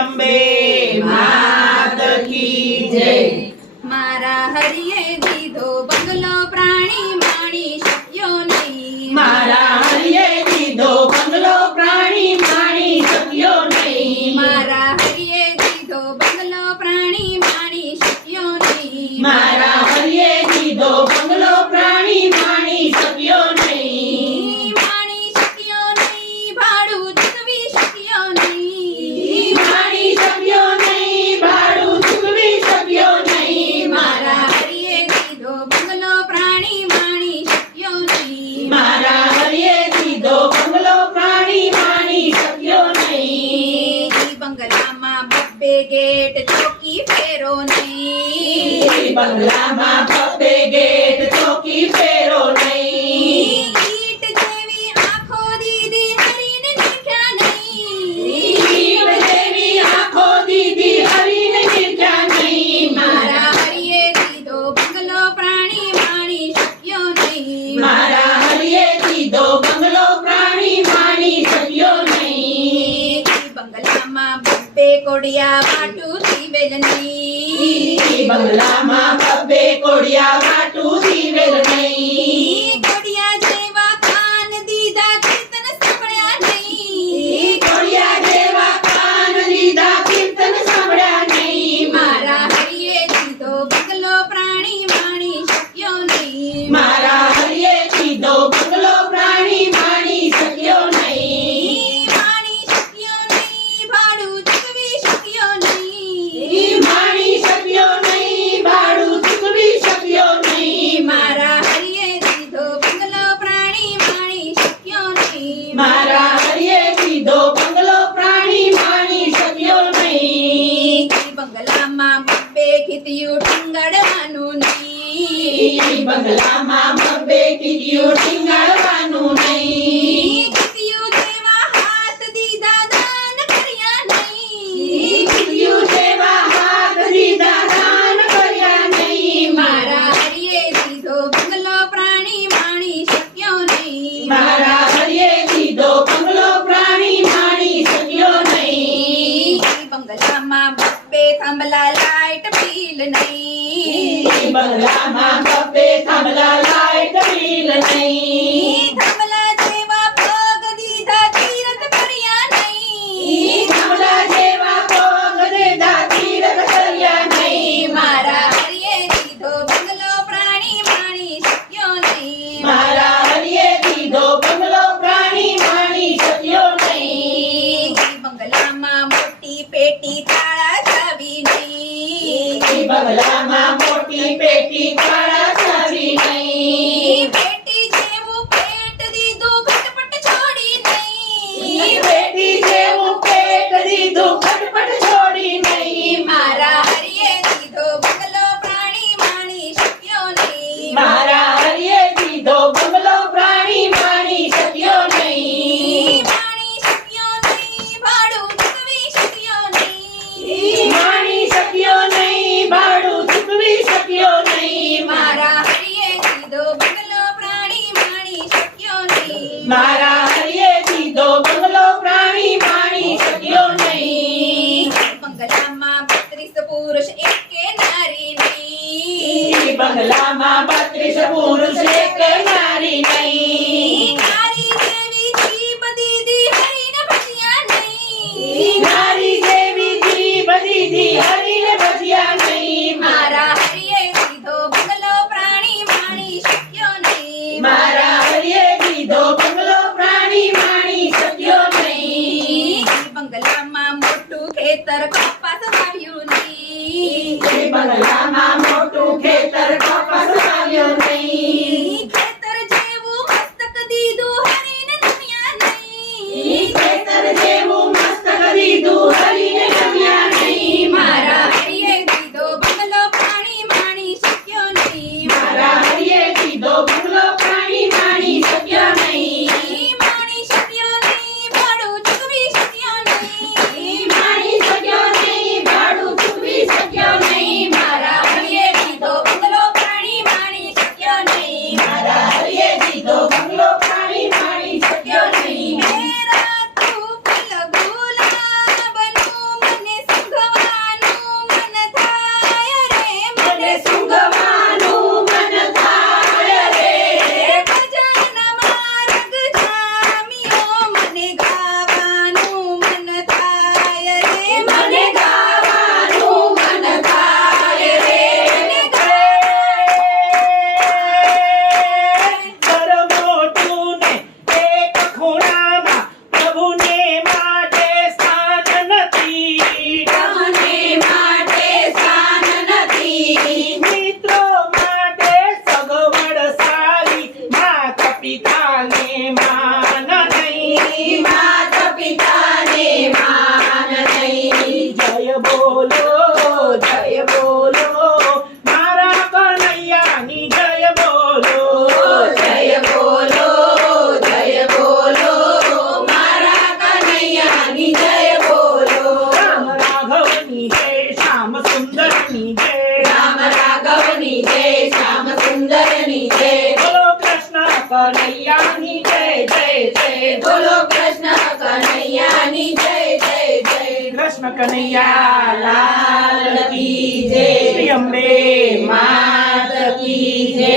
અંબે માત કી જય. મારા હરિયે દીધો બંગલો પ્રાણી માણી શક્યો નહીં. મારા હરિયે દીધો બંગલો પ્રાણી માણી શક્યો નહીં. મારા હરિયે દીધો બંગલો પ્રાણી માણી શક્યો નહીં. મારા હરિયે દીધો બંગલો પ્રાણી માણી શક્યો નહીં. માણી શક્યો નહીં ભાડું ચૂકવી શક્યો નહીં. માણી શક્યો નહીં ભાડું ચૂકવી શક્યો નહીં. મારા હરિયે દીધો બંગલો પ્રાણી માણી શક્યો નહીં. મારા હરિયે દીધો બંગલો પ્રાણી માણી શક્યો નહીં. બંગલામાં બબ્બે ગેટ ચોકી ફેરો નહીં. બંગલામાં બબ્બે ગેટ ચોકી ફેરો નહીં. ઈટ જેવી આંખો દીદી હરીને નીખ્યા નહીં. ઈટ જેવી આંખો દીદી હરીને નીખ્યા નહીં. મારા હરિયે દીધો બંગલો પ્રાણી માણી શક્યો નહીં. મારા હરિયે દીધો બંગલો પ્રાણી માણી શક્યો નહીં. બંગલામાં બબ્બે કોડિયા વાટું દીવેલ નહીં. બંગલામાં બબ્બે કોડિયા વાટું દીવેલ નહીં. કોડિયા જેવા કાન દીધા કીર્તન સાંભળ્યા નહીં. કોડિયા જેવા કાન દીધા કીર્તન સાંભળ્યા નહીં. મારા હરિયે દીધો બંગલો પ્રાણી માણી શક્યો નહીં. મારા હરિયે દીધો બંગલો પ્રાણી માણી શક્યો નહીં. માણી શક્યો નહીં ભાડું ચૂકવી શક્યો નહીં. માણી શક્યો નહીં ભાડું ચૂકવી શક્યો નહીં. મારા હરિયે દીધો બંગલો પ્રાણી માણી શક્યો નહીં. મારા હરિયે દીધો બંગલો પ્રાણી માણી શક્યો નહીં. બંગલામાં બબ્બે ખીતિયું ટીંગાડવાનું નહીં. બંગલામાં બબ્બે કીડીયું ટીંગાડવાનું નહીં. ખીતિયું જેવા હાથ દીધા દાન કર્યા નહીં. કીડીયું જેવા હાથ દીધા દાન કર્યા નહીં. મારા હરિયે દીધો બંગલો પ્રાણી માણી શક્યો નહીં. મારા હરિયે દીધો બંગલો પ્રાણી માણી શક્યો નહીં. બંગલામાં બબ્બે થાંભલા લાઈટ પીલ નહીં. બંગલામાં બબ્બે થાંભલા લાઈટ બિલ નહીં. થાંભલા જેવા પગ દીધા તીરથ કર્યા નહીં. થાંભલા જેવા પગ દીધા તીરથ કર્યા નહીં. મારા હરિયે દીધો બંગલો પ્રાણી માણી શક્યો નહીં. મારા હરિયે દીધો બંગલો પ્રાણી માણી શક્યો નહીં. બંગલામાં મોટી પેટી તાળા ચાવી નહીં. બંગલામાં મોટી પેટી કાળા ચાવી નહીં. પેટી જેવું પેટ દીધું ખટપટ છોડી નહીં. પેટી જેવું પેટ દીધું ખટપટ છોડી નહીં. મારા હરિયે દીધો બંગલો પ્રાણી માણી શક્યો નહીં. મારા હરિયે દીધો બંગલો પ્રાણી માણી શક્યો નહીં. માણી શક્યો નહીં ભાડું ચૂકવી શક્યો નહીં. માણી શક્યો નહીં ભાડું ચૂકવી શક્યો નહીં. મારા હરિયે દીધો બંગલો પ્રાણી માણી શક્યો નહીં. મારા હરિયે દીધો બંગલો પ્રાણી માણી શક્યો નહીં. બંગલામાં 32 પુરુષ એકે નારી નહીં. બંગલામાં 32 પુરુષ એક નારી નહીં. નારી જેવી જીભ દીધી હરીને ભજ્યા નહીં. નારી જેવી જીભ દીધી હરીને ભજ્યા નહીં. મારા હરિયે દીધો બંગલો પ્રાણી માણી શક્યો નહીં. મારા હરિયે દીધો બંગલો પ્રાણી માણી શક્યો નહીં. બંગલામાં મોટું ખેતર કપાસ વાવ્યું નહીં. બંગલામાં મોટું ખેતર કપાસ વાવ્યો નહીં. ખેતર જેવું મસ્તક દીધું હરીને નમ્યા નહીં. ખેતર જેવું મસ્તક દીધું હરીને ગમ્યા નહીં. મારા હરિયે દીધો બંગલો પ્રાણી માણી શક્યો નહીં. મારા હરિયે દીધો બંગલો પ્રાણી માણી શક્યો નહીં. માણી શક્યો નહીં ભાડું ચૂકવી શક્યો નહીં. માણી શક્યો નહીં ભાડું ચૂકવી શક્યો નહીં. મારા જય બોલો કૃષ્ણ કનૈયાની જય જય કૃષ્ણ કનૈયા લાલ લાલ કી જય શ્રી અંબે માત કી જય